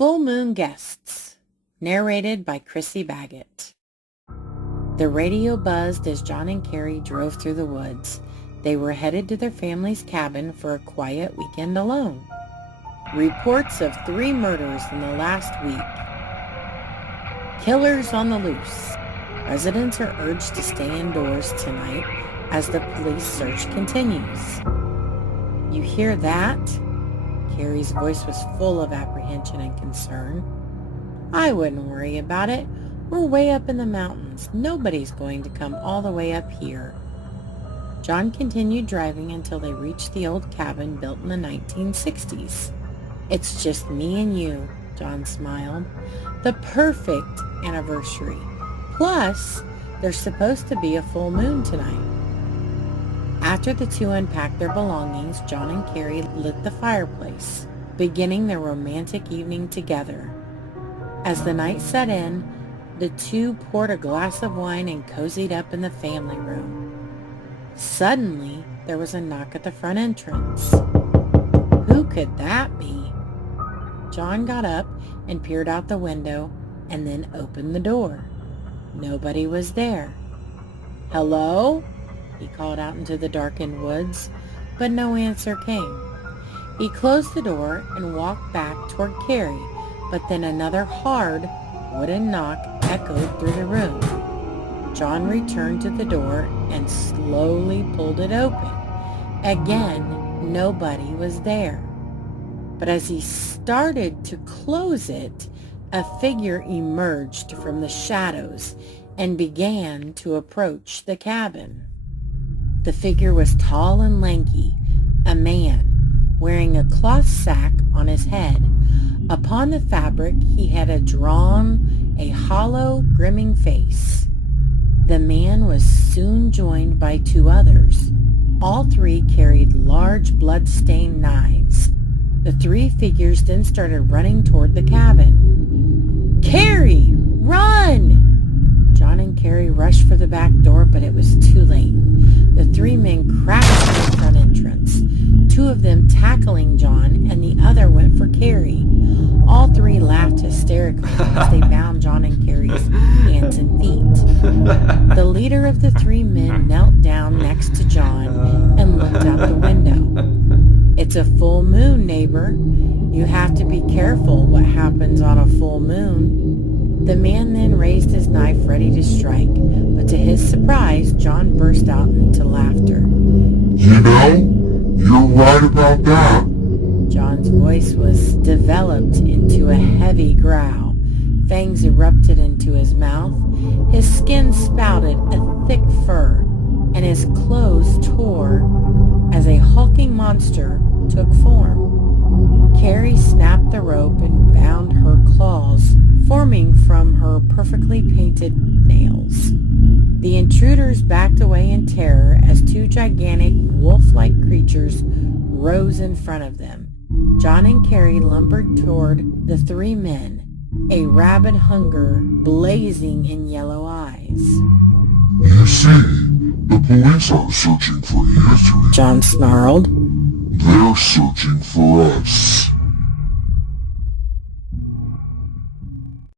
Full Moon Guests, narrated by Chrissy Baggett. The radio buzzed as John and Carrie drove through the woods. They were headed to their family's cabin for a quiet weekend alone. Reports of 3 murders in the last week. Killers on the loose. Residents are urged to stay indoors tonight as the police search continues. You hear that? Carrie's voice was full of apprehension and concern. I wouldn't worry about it. We're way up in the mountains. Nobody's going to come all the way up here. John continued driving until they reached the old cabin built in the 1960s. It's just me and you, John smiled. The perfect anniversary. Plus, there's supposed to be a full moon tonight. After the two unpacked their belongings, John and Carrie lit the fireplace, beginning their romantic evening together. As the night set in, the two poured a glass of wine and cozied up in the family room. Suddenly, there was a knock at the front entrance. Who could that be? John got up and peered out the window and then opened the door. Nobody was there. Hello? He called out into the darkened woods, but no answer came. He closed the door and walked back toward Carrie, but then another hard wooden knock echoed through the room. John returned to the door and slowly pulled it open. Again, nobody was there. But as he started to close it, a figure emerged from the shadows and began to approach the cabin. The figure was tall and lanky, a man, wearing a cloth sack on his head. Upon the fabric he had drawn a hollow, grinning face. The man was soon joined by 2 others. All 3 carried large blood-stained knives. The 3 figures then started running toward the cabin. Carrie, run! John and Carrie rushed for the back door, but it was too late. The 3 men crashed through the front entrance, 2 of them tackling John, and the other went for Carrie. All 3 laughed hysterically as they bound John and Carrie's hands and feet. The leader of the 3 men knelt down next to John and looked out the window. It's a full moon, neighbor. You have to be careful what happens on a full moon. The man then raised his knife ready to strike, but to his surprise, John burst out into laughter. You know, you're right about that. John's voice was developed into a heavy growl. Fangs erupted into his mouth. His skin spouted a thick fur, and his clothes tore as a hulking monster took form. Carrie snapped the rope and bound her claws, forming from her perfectly painted nails. The intruders backed away in terror as 2 gigantic wolf-like creatures rose in front of them. John and Carrie lumbered toward the 3 men, a rabid hunger blazing in yellow eyes. You see, the police aren't searching for you 3. John snarled. They're searching for us.